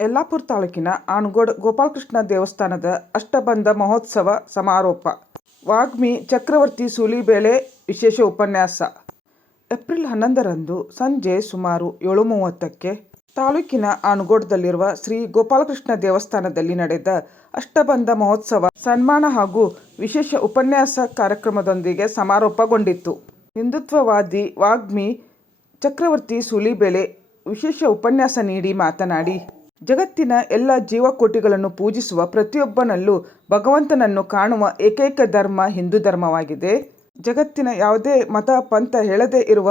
ಯಲ್ಲಾಪುರ ತಾಲೂಕಿನ ಆನಗೋಡು ಗೋಪಾಲಕೃಷ್ಣ ದೇವಸ್ಥಾನದ ಅಷ್ಟಬಂಧ ಮಹೋತ್ಸವ ಸಮಾರೋಪ. ವಾಗ್ಮಿ ಚಕ್ರವರ್ತಿ ಸೂಲಿಬೇಳೆ ವಿಶೇಷ ಉಪನ್ಯಾಸ. ಏಪ್ರಿಲ್ 11ರಂದು ಸಂಜೆ ಸುಮಾರು 7:30ಕ್ಕೆ ತಾಲೂಕಿನ ಆನಗೋಡದಲ್ಲಿರುವ ಶ್ರೀ ಗೋಪಾಲಕೃಷ್ಣ ದೇವಸ್ಥಾನದಲ್ಲಿ ನಡೆದ ಅಷ್ಟಬಂಧ ಮಹೋತ್ಸವ ಸನ್ಮಾನ ಹಾಗೂ ವಿಶೇಷ ಉಪನ್ಯಾಸ ಕಾರ್ಯಕ್ರಮದೊಂದಿಗೆ ಸಮಾರೋಪಗೊಂಡಿತು. ಹಿಂದುತ್ವವಾದಿ ವಾಗ್ಮಿ ಚಕ್ರವರ್ತಿ ಸೂಲಿಬೇಳೆ ವಿಶೇಷ ಉಪನ್ಯಾಸ ನೀಡಿ ಮಾತನಾಡಿ, ಜಗತ್ತಿನ ಎಲ್ಲ ಜೀವಕೋಟಿಗಳನ್ನು ಪೂಜಿಸುವ ಪ್ರತಿಯೊಬ್ಬನಲ್ಲೂ ಭಗವಂತನನ್ನು ಕಾಣುವ ಏಕೈಕ ಧರ್ಮ ಹಿಂದೂ ಧರ್ಮವಾಗಿದೆ. ಜಗತ್ತಿನ ಯಾವುದೇ ಮತ ಪಂಥ ಹೇಳದೇ ಇರುವ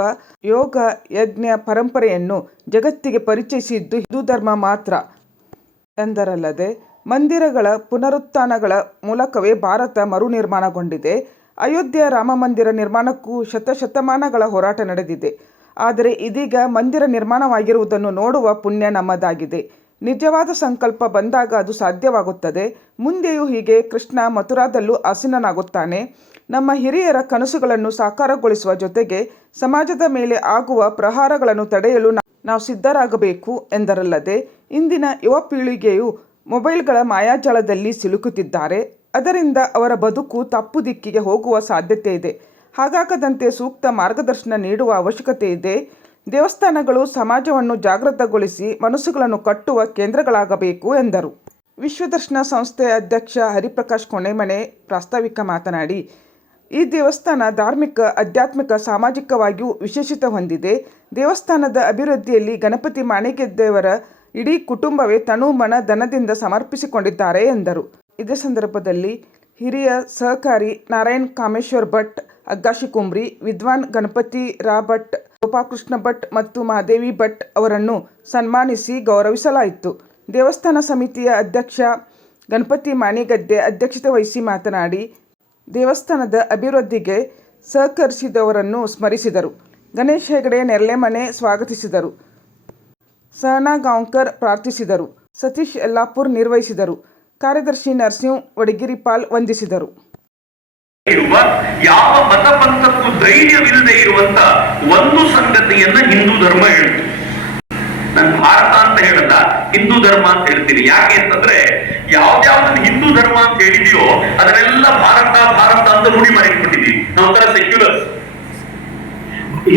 ಯೋಗ ಯಜ್ಞ ಪರಂಪರೆಯನ್ನು ಜಗತ್ತಿಗೆ ಪರಿಚಯಿಸಿದ್ದು ಹಿಂದೂ ಧರ್ಮ ಮಾತ್ರ ಎಂದರಲ್ಲದೆ, ಮಂದಿರಗಳ ಪುನರುತ್ಥಾನಗಳ ಮೂಲಕವೇ ಭಾರತ ಮರು ನಿರ್ಮಾಣಗೊಂಡಿದೆ. ಅಯೋಧ್ಯೆಯ ರಾಮ ಮಂದಿರ ನಿರ್ಮಾಣಕ್ಕೂ ಶತಶತಮಾನಗಳ ಹೋರಾಟ ನಡೆದಿದೆ. ಆದರೆ ಇದೀಗ ಮಂದಿರ ನಿರ್ಮಾಣವಾಗಿರುವುದನ್ನು ನೋಡುವ ಪುಣ್ಯ ನಮ್ಮದಾಗಿದೆ. ನಿಜವಾದ ಸಂಕಲ್ಪ ಬಂದಾಗ ಅದು ಸಾಧ್ಯವಾಗುತ್ತದೆ. ಮುಂದೆಯೂ ಹೀಗೆ ಕೃಷ್ಣ ಮಥುರಾದಲ್ಲೂ ಆಸೀನನಾಗುತ್ತಾನೆ. ನಮ್ಮ ಹಿರಿಯರ ಕನಸುಗಳನ್ನು ಸಾಕಾರಗೊಳಿಸುವ ಜೊತೆಗೆ ಸಮಾಜದ ಮೇಲೆ ಆಗುವ ಪ್ರಹಾರಗಳನ್ನು ತಡೆಯಲು ನಾವು ಸಿದ್ಧರಾಗಬೇಕು ಎಂದರಲ್ಲದೆ, ಇಂದಿನ ಯುವ ಪೀಳಿಗೆಯು ಮೊಬೈಲ್ಗಳ ಮಾಯಾಜಾಲದಲ್ಲಿ ಸಿಲುಕುತ್ತಿದ್ದಾರೆ. ಅದರಿಂದ ಅವರ ಬದುಕು ತಪ್ಪು ದಿಕ್ಕಿಗೆ ಹೋಗುವ ಸಾಧ್ಯತೆ ಇದೆ. ಹಾಗಾಗದಂತೆ ಸೂಕ್ತ ಮಾರ್ಗದರ್ಶನ ನೀಡುವ ಅವಶ್ಯಕತೆ ಇದೆ. ದೇವಸ್ಥಾನಗಳು ಸಮಾಜವನ್ನು ಜಾಗೃತಗೊಳಿಸಿ ಮನಸ್ಸುಗಳನ್ನು ಕಟ್ಟುವ ಕೇಂದ್ರಗಳಾಗಬೇಕು ಎಂದರು. ವಿಶ್ವದರ್ಶನ ಸಂಸ್ಥೆಯ ಅಧ್ಯಕ್ಷ ಹರಿಪ್ರಕಾಶ್ ಕೊನೆಮನೆ ಪ್ರಾಸ್ತಾವಿಕ ಮಾತನಾಡಿ, ಈ ದೇವಸ್ಥಾನ ಧಾರ್ಮಿಕ, ಆಧ್ಯಾತ್ಮಿಕ, ಸಾಮಾಜಿಕವಾಗಿಯೂ ವಿಶೇಷತೆ ಹೊಂದಿದೆ. ದೇವಸ್ಥಾನದ ಅಭಿವೃದ್ಧಿಯಲ್ಲಿ ಗಣಪತಿ ಮಾಣಿಗೆದೇವರ ಇಡೀ ಕುಟುಂಬವೇ ತನು ಮನ ಧನದಿಂದ ಸಮರ್ಪಿಸಿಕೊಂಡಿದ್ದಾರೆ ಎಂದರು. ಇದೇ ಸಂದರ್ಭದಲ್ಲಿ ಹಿರಿಯ ಸಹಕಾರಿ ನಾರಾಯಣ್ ಕಾಮೇಶ್ವರ್ ಭಟ್, ಅಗ್ಗಾಶಿ ಕುಂಬ್ರಿ, ವಿದ್ವಾನ್ ಗಣಪತಿ ರಾ ಭಟ್, ಗೋಪಾಲಕೃಷ್ಣ ಭಟ್ ಮತ್ತು ಮಹಾದೇವಿ ಭಟ್ ಅವರನ್ನು ಸನ್ಮಾನಿಸಿ ಗೌರವಿಸಲಾಯಿತು. ದೇವಸ್ಥಾನ ಸಮಿತಿಯ ಅಧ್ಯಕ್ಷ ಗಣಪತಿ ಮಾಣಿಗದ್ದೆ ಅಧ್ಯಕ್ಷತೆ ವಹಿಸಿ ಮಾತನಾಡಿ, ದೇವಸ್ಥಾನದ ಅಭಿವೃದ್ಧಿಗೆ ಸಹಕರಿಸಿದವರನ್ನು ಸ್ಮರಿಸಿದರು. ಗಣೇಶ್ ಹೆಗಡೆ ನೆರ್ಲೆಮನೆ ಸ್ವಾಗತಿಸಿದರು. ಸಹನಾ ಗಾಂವ್ಕರ್ ಪ್ರಾರ್ಥಿಸಿದರು. ಸತೀಶ್ ಯಲ್ಲಾಪುರ್ ನಿರ್ವಹಿಸಿದರು. ಕಾರ್ಯದರ್ಶಿ ನರಸಿಂಹ ವಡಗಿರಿಪಾಲ್ ವಂದಿಸಿದರು. ಯಾವ ಮತಪಂಥಕ್ಕೂ ಧೈರ್ಯವಿಲ್ಲದೆ ಇರುವಂತ ಒಂದು ಸಂಗತಿಯನ್ನ ಹಿಂದೂ ಧರ್ಮ ಹೇಳ್ತು. ನಾನು ಭಾರತ ಅಂತ ಹೇಳಲ್ಲ, ಹಿಂದೂ ಧರ್ಮ ಅಂತ ಹೇಳ್ತೀನಿ. ಯಾಕೆ ಅಂತಂದ್ರೆ ಯಾವ್ದಾವ್ದನ್ನ ಹಿಂದೂ ಧರ್ಮ ಅಂತ ಹೇಳಿದೆಯೋ ಅದನ್ನೆಲ್ಲ ಭಾರತ ಭಾರತ ಅಂತ ರೂಢಿ ಮಾಡಿಟ್ಬಿಟ್ಟಿದೀವಿ. ನಾವೊಂಥರ ಸೆಕ್ಯುಲರ್.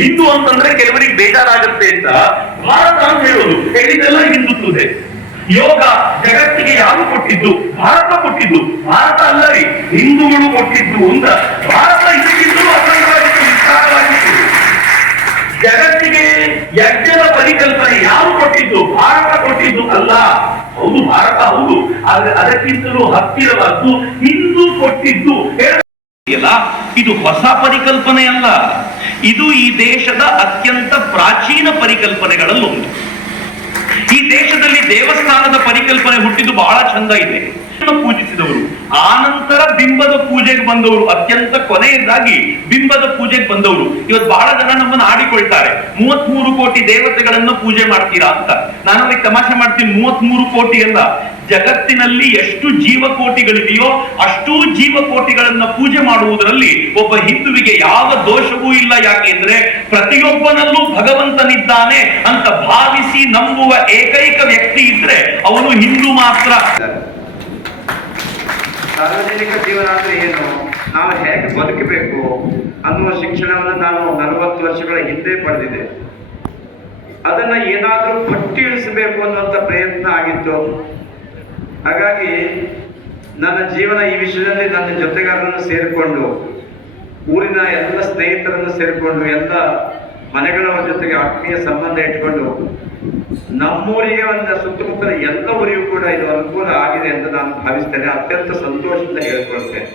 ಹಿಂದೂ ಅಂತಂದ್ರೆ ಕೆಲವರಿಗೆ ಬೇಜಾರಾಗುತ್ತೆ ಅಂತ ಭಾರತ ಅಂತ ಹೇಳೋದು. ಹೇಳಿದೆಲ್ಲ ಹಿಂದುತ್ವದೆ. ಯೋಗ ಜಗತ್ತಿಗೆ ಯಾರು ಕೊಟ್ಟಿದ್ದು? ಭಾರತ ಕೊಟ್ಟಿದ್ದು. ಭಾರತ ಅಲ್ಲ ರೀ, ಹಿಂದೂಗಳು ಕೊಟ್ಟಿದ್ದು ಅಂತ. ಭಾರತ ಇದಕ್ಕಿಂತಲೂ ಅಖಂಡವಾಗಿತ್ತು, ವಿಸ್ತಾರವಾಗಿತ್ತು. ಜಗತ್ತಿಗೆ ಯಜ್ಞದ ಪರಿಕಲ್ಪನೆ ಯಾರು ಕೊಟ್ಟಿದ್ದು? ಭಾರತ ಕೊಟ್ಟಿದ್ದು ಅಲ್ಲ. ಹೌದು, ಭಾರತ ಹೌದು, ಆದ್ರೆ ಅದಕ್ಕಿಂತಲೂ ಹತ್ತಿರವಾದ್ದು ಹಿಂದೂ ಕೊಟ್ಟಿದ್ದು. ಇದು ಹೊಸ ಪರಿಕಲ್ಪನೆ ಅಲ್ಲ, ಇದು ಈ ದೇಶದ ಅತ್ಯಂತ ಪ್ರಾಚೀನ ಪರಿಕಲ್ಪನೆಗಳಲ್ಲೊಂದು. ಈ ದೇಶದಲ್ಲಿ ದೇವಸ್ಥಾನದ ಪರಿಕಲ್ಪನೆ ಹುಟ್ಟಿದ್ದು ಬಹಳ ಚಂದ ಇದೆ. ಪೂಜಿಸಿದವರು ಆನಂತರ ಬಿಂಬದ ಪೂಜೆಗೆ ಬಂದವರು, ಅತ್ಯಂತ ಕೊನೆಯದಾಗಿ ಬಿಂಬದ ಪೂಜೆಗೆ ಬಂದವರು. ಇವತ್ತು ಬಹಳ ಜನ ನಮ್ಮನ್ನು ಆಡಿಕೊಳ್ತಾರೆ, 33 ಕೋಟಿ ದೇವತೆಗಳನ್ನ ಪೂಜೆ ಮಾಡ್ತೀರಾ ಅಂತ. ನಾನು ಅದಕ್ಕೆ ತಮಾಷೆ ಮಾಡ್ತೀನಿ, 33 ಕೋಟಿ ಅಲ್ಲ, ಜಗತ್ತಿನಲ್ಲಿ ಎಷ್ಟು ಜೀವಕೋಟಿಗಳಿದೆಯೋ ಅಷ್ಟೂ ಜೀವಕೋಟಿಗಳನ್ನ ಪೂಜೆ ಮಾಡುವುದರಲ್ಲಿ ಒಬ್ಬ ಹಿಂದುವಿಗೆ ಯಾವ ದೋಷವೂ ಇಲ್ಲ. ಯಾಕೆಂದ್ರೆ ಪ್ರತಿಯೊಬ್ಬನಲ್ಲೂ ಭಗವಂತನಿದ್ದಾನೆ ಅಂತ ಭಾವಿಸಿ ನಂಬುವ ಏಕೈಕ ವ್ಯಕ್ತಿ ಇದ್ರೆ ಅವನು ಹಿಂದೂ ಮಾತ್ರ. ಸಾರ್ವಜನಿಕ ಜೀವನ ಅಂದ್ರೆ ಏನು, ನಾವು ಹೇಗೆ ಬದುಕಬೇಕು ಅನ್ನುವ ಶಿಕ್ಷಣವನ್ನು ನಾನು 40 ವರ್ಷಗಳ ಹಿಂದೆ ಪಡೆದಿದ್ದೆ. ಅದನ್ನ ಏನಾದ್ರೂ ಪಟ್ಟಿ ಇಳಿಸಬೇಕು ಅನ್ನುವಂಥ ಪ್ರಯತ್ನ ಆಗಿತ್ತು. ಹಾಗಾಗಿ ನನ್ನ ಜೀವನ ಈ ವಿಷಯದಲ್ಲಿ ನನ್ನ ಜೊತೆಗಾರರನ್ನು ಸೇರಿಕೊಂಡು, ಊರಿನ ಎಲ್ಲ ಸ್ನೇಹಿತರನ್ನು ಸೇರಿಕೊಂಡು, ಎಲ್ಲ ಮನೆಗಳವರ ಜೊತೆಗೆ ಆತ್ಮೀಯ ಸಂಬಂಧ ಇಟ್ಕೊಂಡು ನಮ್ಮೂರಿಗೆ ಒಂದು ಸುತ್ತಮುತ್ತಲ ಎಲ್ಲ ಊರಿಗೂ ಕೂಡ ಇದು ಅನುಕೂಲ ಆಗಿದೆ ಅಂತ ನಾನು ಭಾವಿಸ್ತೇನೆ. ಅತ್ಯಂತ ಸಂತೋಷದಿಂದ ಹೇಳ್ಕೊಳ್ತೇನೆ.